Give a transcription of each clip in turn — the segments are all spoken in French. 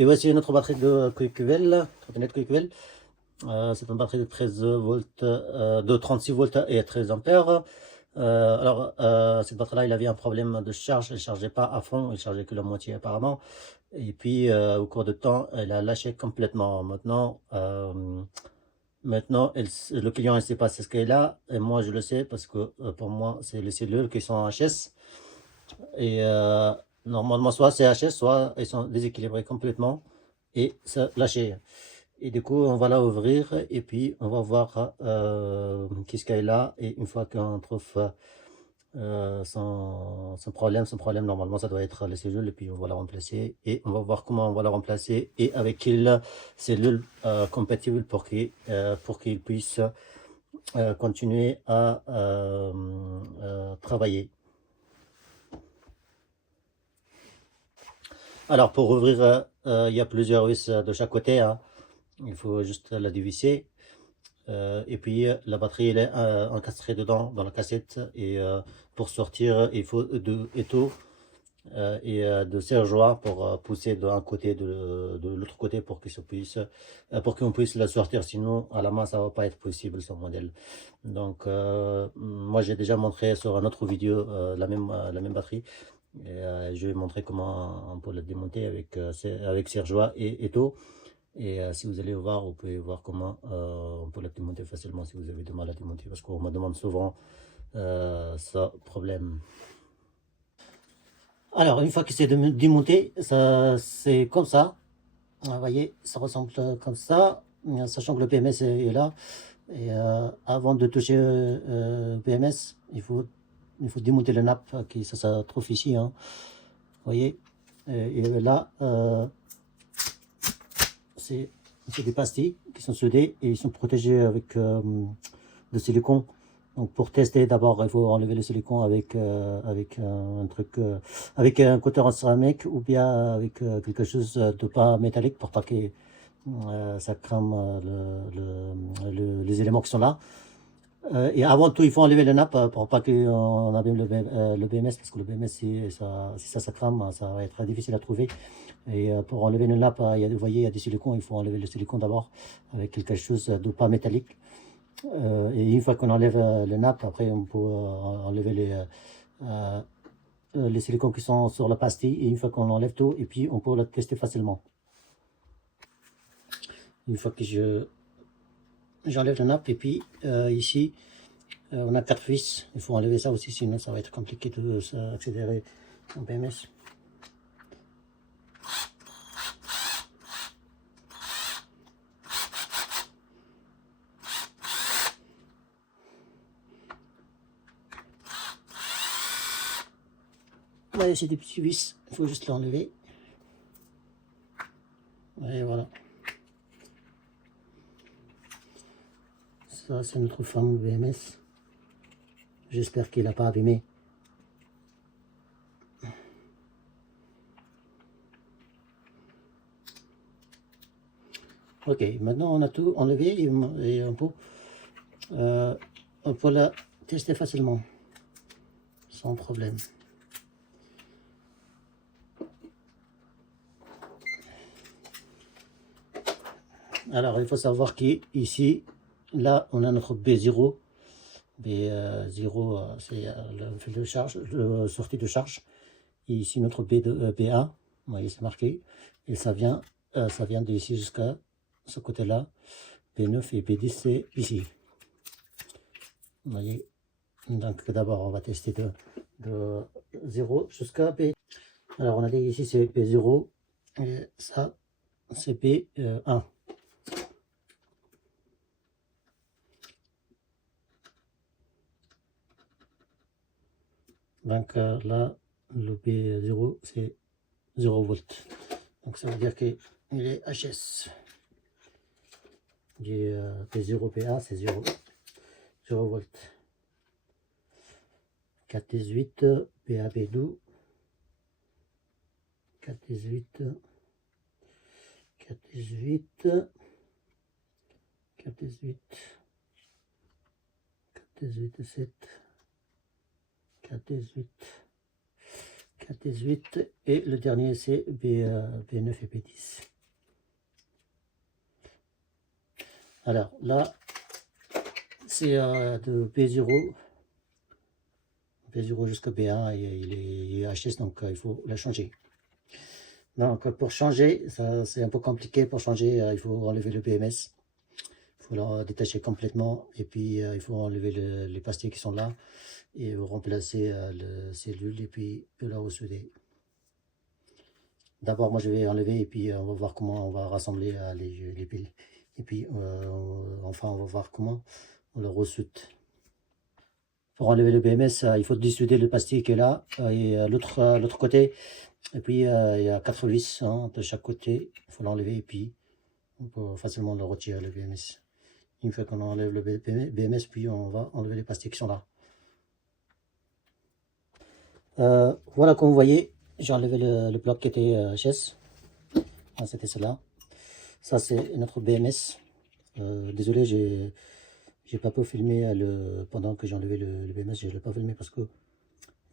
Et voici notre batterie de QQL, trottinette QQL. C'est une batterie de 13 volts, de 36 volts et 13 ampères. Cette batterie-là, il avait un problème de charge. Elle ne chargeait pas à fond, elle chargeait que la moitié apparemment. Et puis, au cours de temps, elle a lâché complètement. Maintenant, le client ne sait pas ce qu'elle a. Et moi, je le sais parce que pour moi, c'est les cellules qui sont en HS. Et normalement, soit c'est HS, soit elles sont déséquilibrées complètement et ça lâché. Et du coup, on va la ouvrir et puis on va voir qu'est-ce qu'elle a. Et une fois qu'on trouve son problème, normalement, ça doit être les cellules. Et puis on va la remplacer et on va voir comment on va la remplacer et avec quelle cellule compatible pour qu'il puisse continuer à travailler. Alors, pour ouvrir, il y a plusieurs vis de chaque côté, hein. Il faut juste la dévisser. Et puis, la batterie, elle est encastrée dedans, dans la cassette. Et pour sortir, il faut deux étaux et de serre-joie pour pousser d'un côté, de l'autre côté pour qu'on puisse la sortir. Sinon, à la main, ça va pas être possible, ce modèle. Donc, moi, j'ai déjà montré sur une autre vidéo la même batterie. Et, je vais montrer comment on peut la démonter avec serre-joie et étau. Et si vous allez voir, vous pouvez voir comment on peut la démonter facilement si vous avez du mal à démonter. Parce qu'on me demande souvent ce problème. Alors, une fois que c'est démonté, c'est comme ça. Vous voyez, ça ressemble comme ça. Sachant que le PMS est là. Et avant de toucher le PMS, il faut démonter le nappe qui ça se trouve ici, hein. Vous voyez, et là, c'est des pastilles qui sont soudées et ils sont protégés avec de silicone. Donc pour tester, d'abord il faut enlever le silicone avec un truc, avec un cutter en céramique ou bien avec quelque chose de pas métallique pour pas que ça crame les éléments qui sont là. Et avant tout, il faut enlever le nappe pour pas qu'on abîme le BMS, parce que le BMS, si ça crame, ça va être difficile à trouver. Et pour enlever le nappe, vous voyez, il y a des silicones, il faut enlever le silicone d'abord avec quelque chose de pas métallique. Et une fois qu'on enlève le nappe, après on peut enlever les silicones qui sont sur la pastille. Et une fois qu'on enlève tout, et puis on peut la tester facilement. Une fois que j'enlève la nappe, et puis ici, on a 4 vis, il faut enlever ça aussi, sinon ça va être compliqué de accélérer en PMS. Voilà, c'est des petits vis, il faut juste l'enlever. Et voilà. Ça, c'est notre fameux BMS. J'espère qu'il n'a pas abîmé. Ok, maintenant on a tout enlevé et on peut la tester facilement, sans problème. Alors, il faut savoir qu'ici, là, on a notre B0. B0, c'est le fil de charge, le sortie de charge. Et ici, notre B1, vous voyez, c'est marqué. Et ça vient d'ici jusqu'à ce côté-là. B9 et B10, c'est ici. Vous voyez. Donc, d'abord, on va tester de 0 jusqu'à B. Alors, on a dit ici, c'est B0. Et ça, c'est B1. Donc là, le B0, c'est 0 volts. Donc ça veut dire qu'il est HS. Du B0, B1, c'est 0 volts. 418, BA, B12, 418, 418, 418, 418, 7, 418, 418 et le dernier c'est B9 et B10. Alors là, c'est de B0 jusqu'à B1 et il est HS, donc il faut la changer. Donc pour changer, c'est un peu compliqué. Pour changer, il faut enlever le BMS. Il faut le détacher complètement et puis il faut enlever les pastilles qui sont là et remplacer la cellule et puis la ressouder. D'abord, moi je vais enlever et puis on va voir comment on va rassembler les piles. Et puis enfin, on va voir comment on le ressoude. Pour enlever le BMS, il faut dissouder le pastilles qui est là et l'autre côté. Et puis il y a 4 vis hein, de chaque côté. Il faut l'enlever et puis on peut facilement le retirer le BMS. Une fois qu'on enlève le BMS, puis on va enlever les pastilles qui sont là. Voilà, comme vous voyez, j'ai enlevé le bloc qui était HS. Ah, c'était cela. Ça, c'est notre BMS. Désolé, j'ai pas pu filmer pendant que j'ai enlevé le BMS. Je ne l'ai pas filmé parce que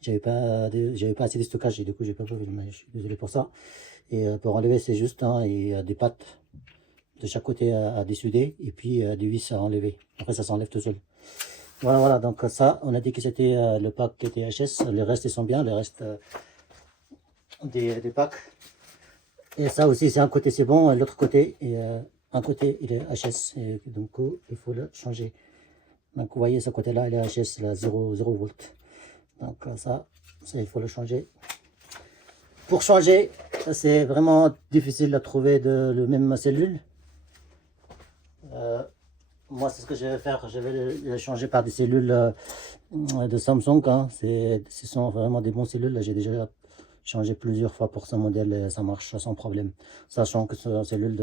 j'avais pas assez de stockage et du coup, j'ai pas pu filmer. Je suis désolé pour ça. Et pour enlever, c'est juste hein, et, des pattes de chaque côté à dessouder et puis des vis à enlever. Après, ça s'enlève tout seul. Voilà, donc ça, on a dit que c'était le pack qui était HS. Les restes, ils sont bien, les restes des packs. Et ça aussi, c'est un côté, c'est bon, et l'autre côté, un côté, il est HS. Et donc, il faut le changer. Donc, vous voyez, ce côté-là, il est HS, là, 0 volts. Donc, ça, il faut le changer. Pour changer, c'est vraiment difficile de trouver le même cellule. Moi, c'est ce que je vais faire. Je vais le changer par des cellules de Samsung. Hein. Ce sont vraiment des bons cellules. J'ai déjà changé plusieurs fois pour ce modèle et ça marche sans problème. Sachant que cette cellule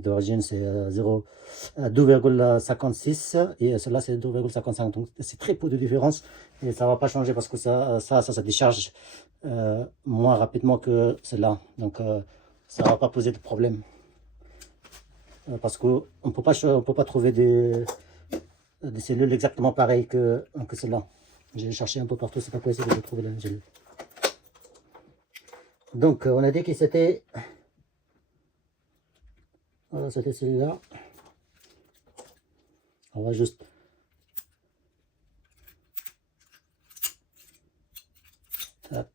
d'origine, c'est 2,56 et celle-là, c'est 2,55. Donc, c'est très peu de différence et ça ne va pas changer parce que ça décharge moins rapidement que celle-là. Donc, ça ne va pas poser de problème. Parce qu'on ne peut pas trouver des cellules exactement pareilles que celle-là. J'ai cherché un peu partout, c'est pas possible de trouver la même cellule. Donc on a dit que c'était voilà, c'était celui-là. On va juste tac.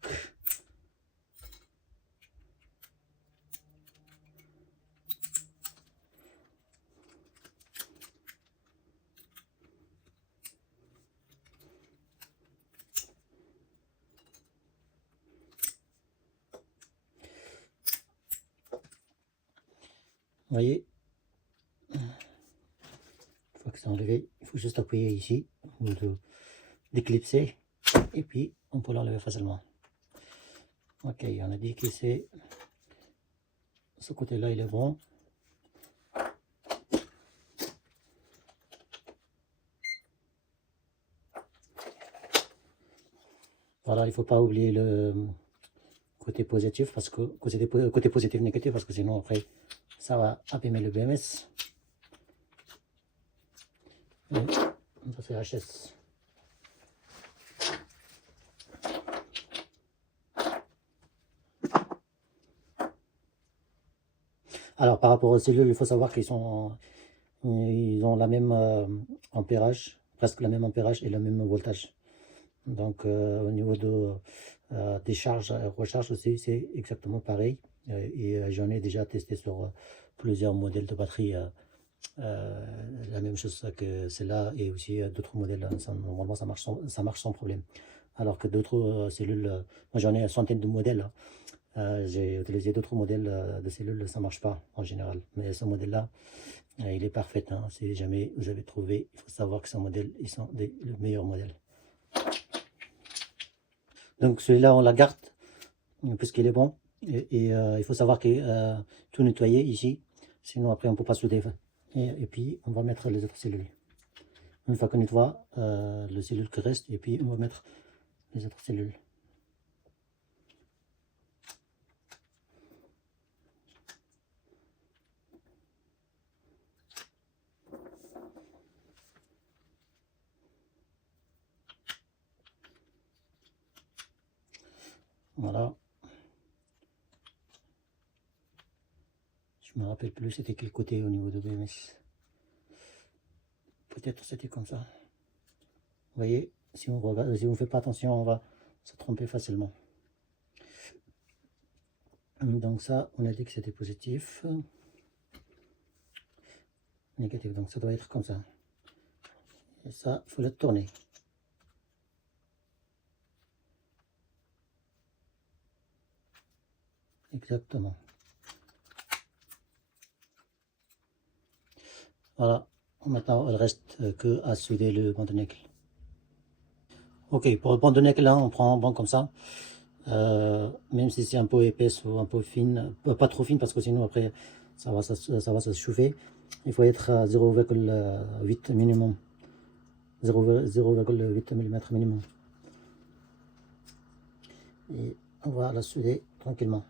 Vous voyez, une fois que c'est enlevé, il faut juste appuyer ici, ou d'éclipser, et puis on peut l'enlever facilement. Ok, on a dit que c'est ce côté-là, il est bon. Voilà, il ne faut pas oublier le côté positif, parce que côté positif négatif, parce que sinon après ça va abîmer le BMS. Ça c'est HS. Alors par rapport aux cellules, il faut savoir qu'ils ont la même ampérage, presque la même ampérage et le même voltage. Donc au niveau des charges et recharge aussi, c'est exactement pareil. Et j'en ai déjà testé sur plusieurs modèles de batterie. La même chose que celle-là et aussi d'autres modèles. Normalement, ça marche sans problème. Alors que d'autres cellules, moi j'en ai une centaine de modèles. J'ai utilisé d'autres modèles de cellules, ça ne marche pas en général. Mais ce modèle-là, il est parfait. Hein. Si jamais vous avez trouvé, il faut savoir que ce modèle, ils sont le meilleur modèle. Donc celui-là, on la garde puisqu'il est bon. Et il faut savoir que tout nettoyer ici, sinon après on ne peut pas souder. Et puis on va mettre les autres cellules. Une fois qu'on nettoie les cellules qui restent, et puis on va mettre les autres cellules. Voilà, Je me rappelle plus c'était quel côté au niveau de BMS. Peut-être c'était comme ça. Vous voyez, si on regarde, si on ne fait pas attention, on va se tromper facilement. Donc ça, on a dit que c'était positif. Négatif, donc ça doit être comme ça. Et ça, il faut le tourner. Exactement. Voilà. Maintenant, il reste que à souder le banc de nickel. Ok, pour le banc de nickel, là, on prend un banc comme ça. Même si c'est un peu épaisse ou un peu fine, pas trop fine parce que sinon après ça va se chauffer. Il faut être à 0,8 minimum, 0,8 mm minimum. Et on va la souder tranquillement.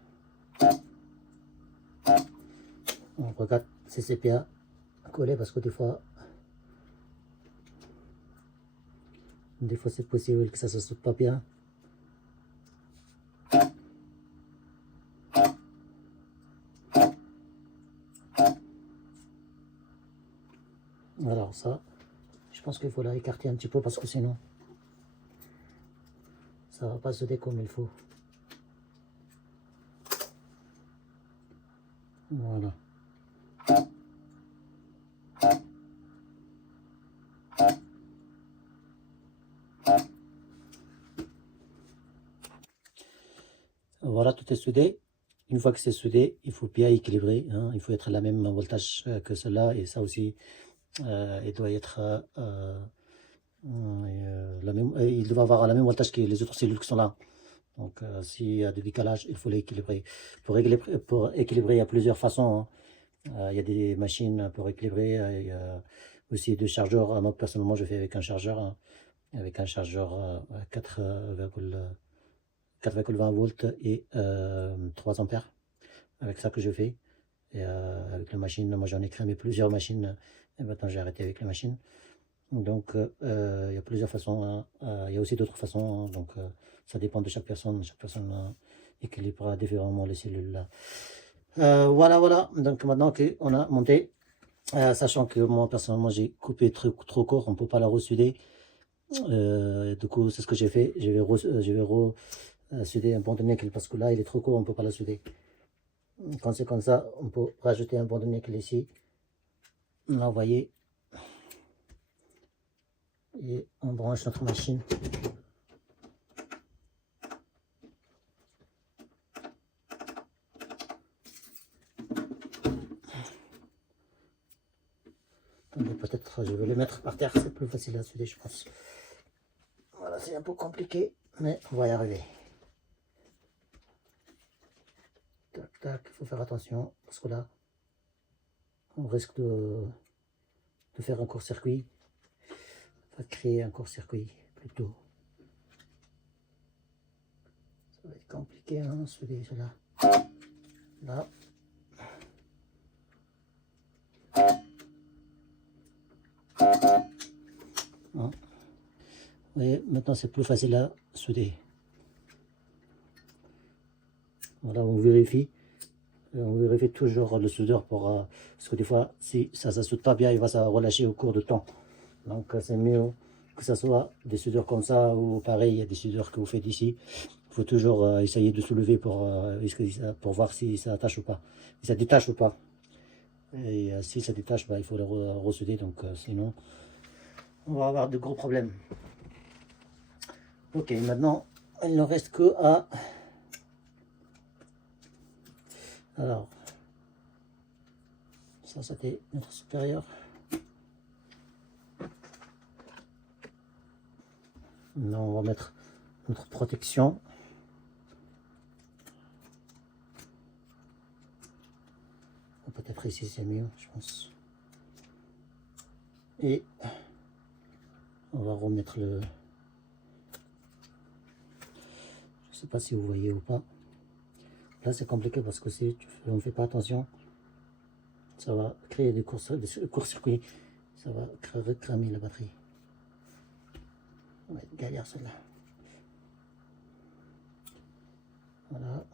On regarde si c'est bien collé parce que des fois c'est possible que ça se soude pas bien. Alors ça, je pense qu'il faut la écarter un petit peu parce que sinon ça va pas souder comme il faut. Voilà. Voilà, tout est soudé. Une fois que c'est soudé, il faut bien équilibrer, hein. Il faut être à la même voltage que cela et ça aussi, il doit être il doit avoir la même voltage que les autres cellules qui sont là. Donc s'il y a des décalages, il faut l'équilibrer. Pour équilibrer, il y a plusieurs façons, hein. Il y a des machines pour équilibrer, il y a aussi des chargeurs. Moi personnellement, je fais avec un chargeur, hein, avec un chargeur 4,20 volts et 3 ampères. Avec ça que je fais. Et avec la machine, moi j'en ai cramé plusieurs machines et maintenant j'ai arrêté avec les machines. Donc il y a plusieurs façon, hein. Il y a aussi d'autres façons, hein. Donc ça dépend de chaque personne. Chaque personne équilibrera différemment les cellules là. Voilà. Donc maintenant qu'on a monté, sachant que moi personnellement j'ai coupé trop court, on ne peut pas la ressouder. Du coup c'est ce que j'ai fait. Je vais souder un banc de nickel parce que là il est trop court, on ne peut pas la souder. Quand c'est comme ça, on peut rajouter un banc de nickel ici. Là, vous voyez. Et on branche notre machine. Attendez, peut-être je vais le mettre par terre, c'est plus facile à souder, je pense. Voilà, c'est un peu compliqué, mais on va y arriver. Tac, tac, il faut faire attention, parce que là, on risque de faire un court-circuit. On va créer un court-circuit, plutôt. Ça va être compliqué, hein, souder cela. Là. Hein. Vous voyez, maintenant c'est plus facile à souder. Voilà, on vérifie. On vérifie toujours le soudeur parce que des fois, si ça ne soude pas bien, il va se relâcher au cours de temps. Donc c'est mieux que ce soit des soudeurs comme ça ou pareil, il y a des soudeurs que vous faites ici. Il faut toujours essayer de soulever pour voir si ça attache ou pas, si ça détache ou pas. Et si ça détache, il faut le ressouder, donc sinon on va avoir de gros problèmes. Ok, maintenant il ne reste que à... Alors, ça c'était notre supérieur. Maintenant on va mettre notre protection. Peut-être ici c'est mieux, je pense. Et on va remettre le... Je sais pas si vous voyez ou pas. Là c'est compliqué parce que si on ne fait pas attention, ça va créer des courts-circuits. Ça va cramer la batterie. Ça va être galère celle-là. Voilà.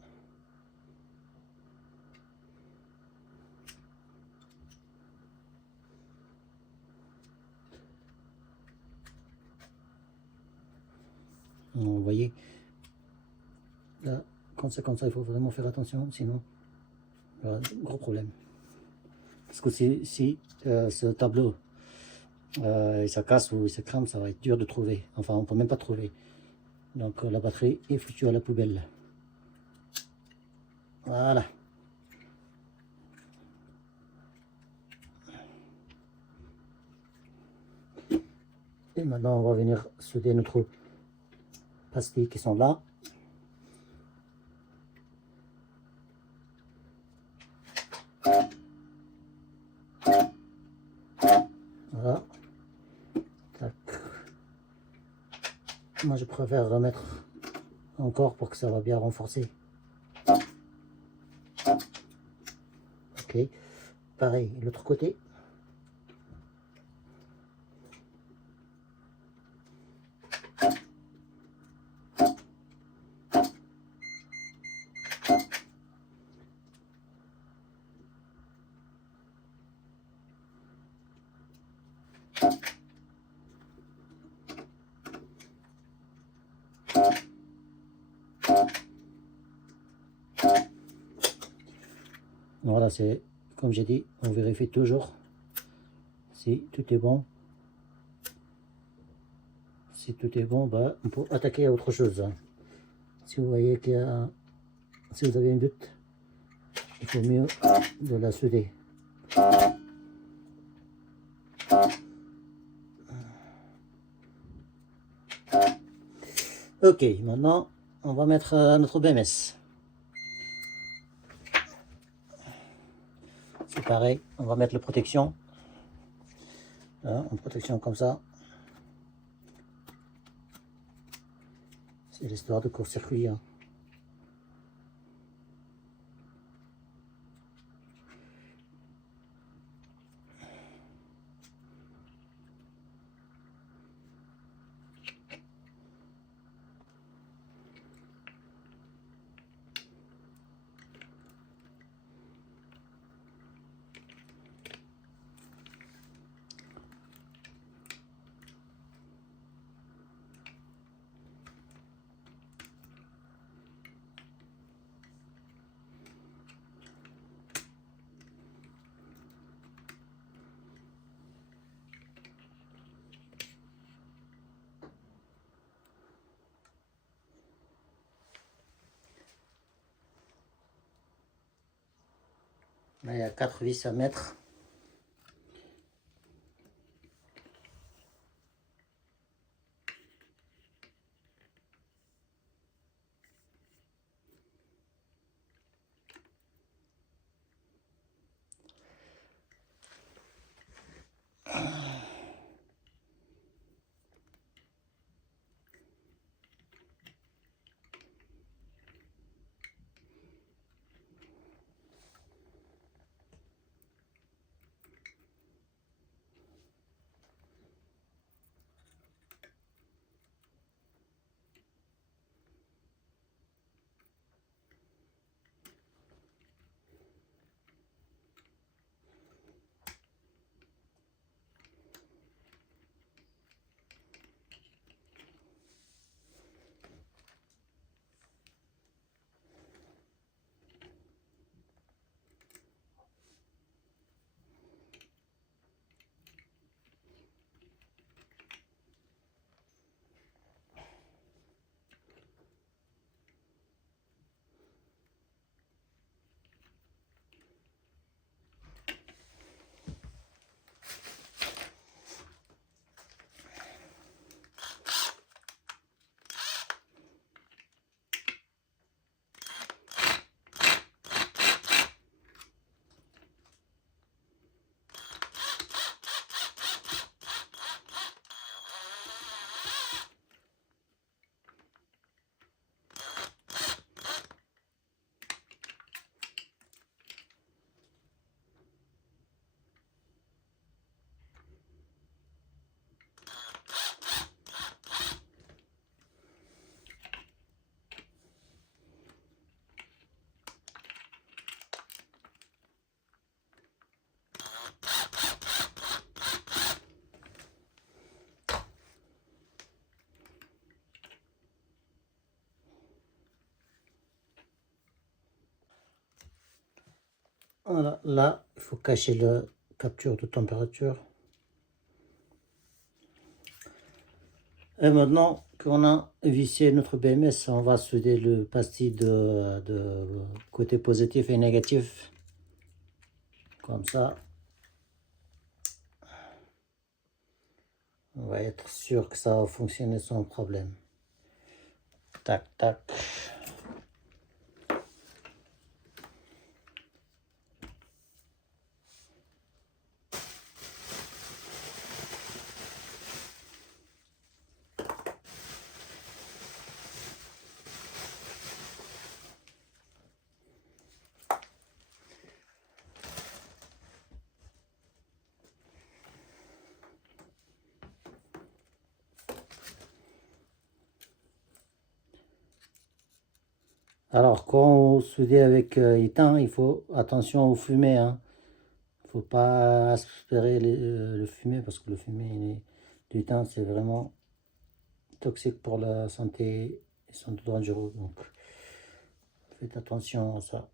Vous voyez, là, quand c'est comme ça, il faut vraiment faire attention, sinon, il y aura de gros problèmes. Parce que si ce tableau, il se casse ou il se crame, ça va être dur de trouver. Enfin, on peut même pas trouver. Donc la batterie est foutue à la poubelle. Voilà. Et maintenant, on va venir souder notre pastilles qui sont là. Voilà. Tac. Moi, je préfère remettre encore pour que ça va bien renforcer. Ok. Pareil, l'autre côté. Voilà, c'est comme j'ai dit, on vérifie toujours si tout est bon. Si tout est bon, bah, on peut attaquer à autre chose. Si vous voyez qu'il y a, si vous avez un doute, il faut mieux de la souder. Ok, maintenant on va mettre notre BMS. C'est pareil, on va mettre la protection. Voilà, en protection comme ça. C'est l'histoire de court-circuit. Hein. Là, il y a 4 vis à mettre. Voilà, là, il faut cacher la capture de température. Et maintenant qu'on a vissé notre BMS, on va souder le pastis de côté positif et négatif. Comme ça, on va être sûr que ça va fonctionner sans problème. Tac, tac. Alors, quand on soude avec étain, il faut attention aux fumées. Hein. Il ne faut pas aspirer le fumée parce que le fumée du étain, c'est vraiment toxique pour la santé et sont dangereux. Donc, faites attention à ça.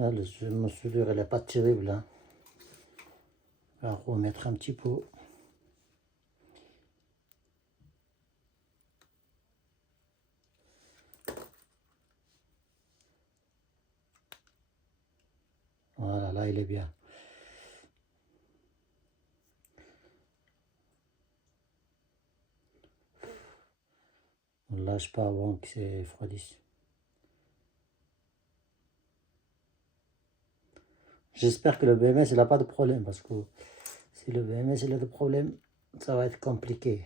Ah, ma soudure, elle n'est pas terrible. Hein. On va remettre un petit peu. Voilà, là, il est bien. On ne lâche pas avant que c'est refroidisse. J'espère que le BMS, il n'a pas de problème parce que si le BMS, il a de problème, ça va être compliqué.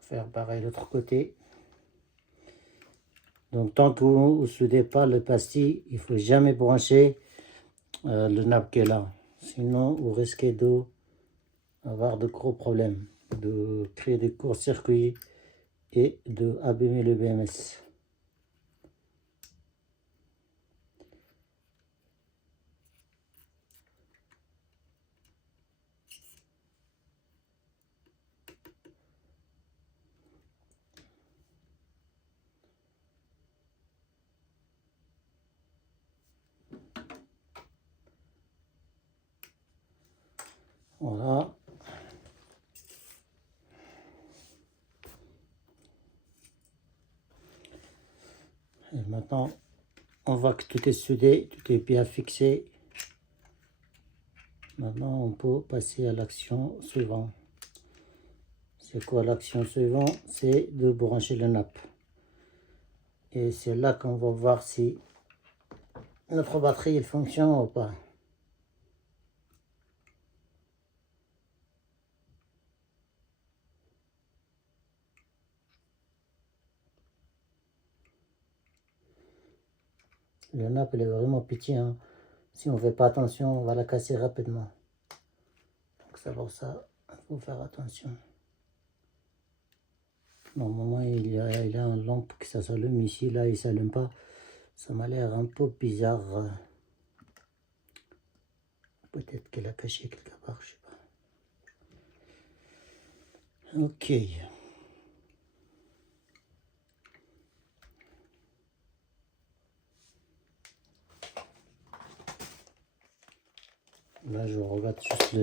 Faire pareil de l'autre côté. Donc, tant que vous ne soudez pas le pastis, il ne faut jamais brancher le nappe qui est là. Sinon, vous risquez d'avoir de gros problèmes, de créer des courts-circuits et d'abîmer le BMS. Voilà. Et maintenant, on voit que tout est soudé, tout est bien fixé. Maintenant, on peut passer à l'action suivante. C'est quoi l'action suivante? C'est de brancher le nappe. Et c'est là qu'on va voir si notre batterie elle fonctionne ou pas. Le nappe elle est vraiment petit. Hein. Si on ne fait pas attention, on va la casser rapidement. Donc c'est pour ça, il faut faire attention. Normalement, il y a une lampe qui s'allume ici, là, il ne s'allume pas. Ça m'a l'air un peu bizarre. Peut-être qu'elle a caché quelque part, je sais pas. Ok. Là, je regarde juste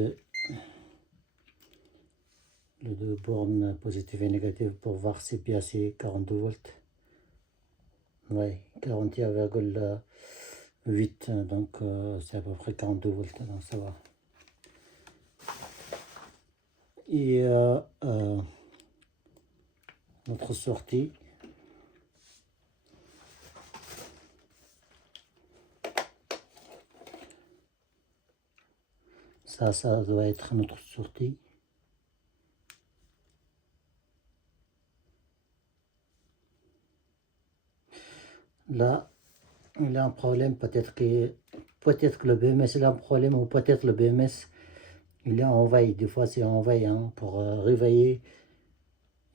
les deux bornes positives et négatives pour voir si bien c'est 42 volts. Oui, 41,8, donc c'est à peu près 42 volts, donc ça va. Et notre sortie. Ça doit être notre sortie. Là, il a un problème, peut-être que le BMS il a un problème, ou peut-être le BMS il est en veille. Des fois c'est en veille, hein, pour réveiller.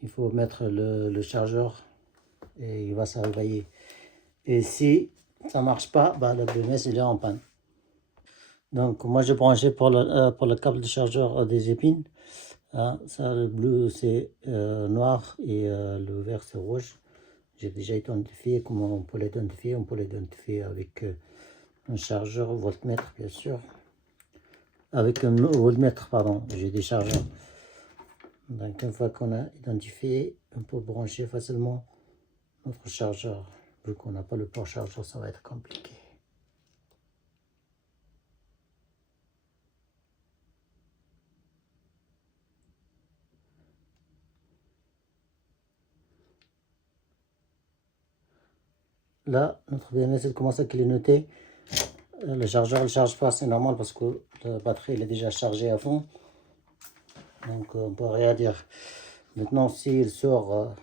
Il faut mettre le chargeur et il va se réveiller. Et si ça marche pas, bah, le BMS il est en panne. Donc moi j'ai branché pour le câble de chargeur des épines. Hein, ça, le bleu c'est noir et le vert c'est rouge. J'ai déjà identifié comment on peut l'identifier. On peut l'identifier avec un chargeur voltmètre, bien sûr. Avec un voltmètre, pardon, j'ai des chargeurs. Donc une fois qu'on a identifié, on peut brancher facilement notre chargeur. Vu qu'on n'a pas le port chargeur, ça va être compliqué. Là, notre BMS elle commence à clignoter. Le chargeur ne charge pas, c'est normal parce que la batterie elle est déjà chargée à fond. Donc on peut rien dire. Maintenant, s'il sort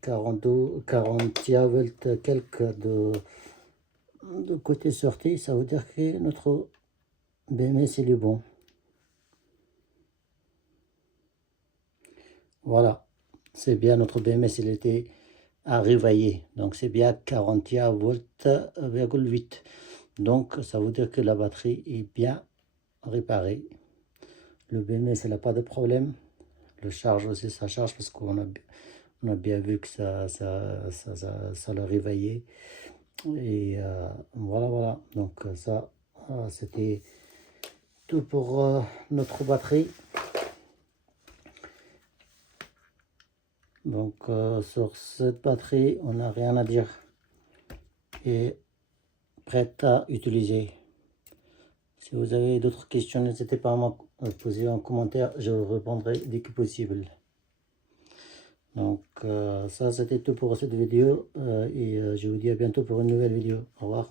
40 volts quelques de côté sortie, ça veut dire que notre BMS il est bon. Voilà, c'est bien, notre BMS il était à réveiller. Donc c'est bien 40 volts,8. Donc ça veut dire que la batterie est bien réparée. Le BMS il n'a pas de problème. Le charge aussi, ça charge parce qu'on a bien vu que ça l'a réveillé. Et voilà. Donc ça, c'était tout pour notre batterie. Donc sur cette batterie, on n'a rien à dire. Et prête à utiliser. Si vous avez d'autres questions, n'hésitez pas à me poser en commentaire. Je vous répondrai dès que possible. Donc ça, c'était tout pour cette vidéo. Et je vous dis à bientôt pour une nouvelle vidéo. Au revoir.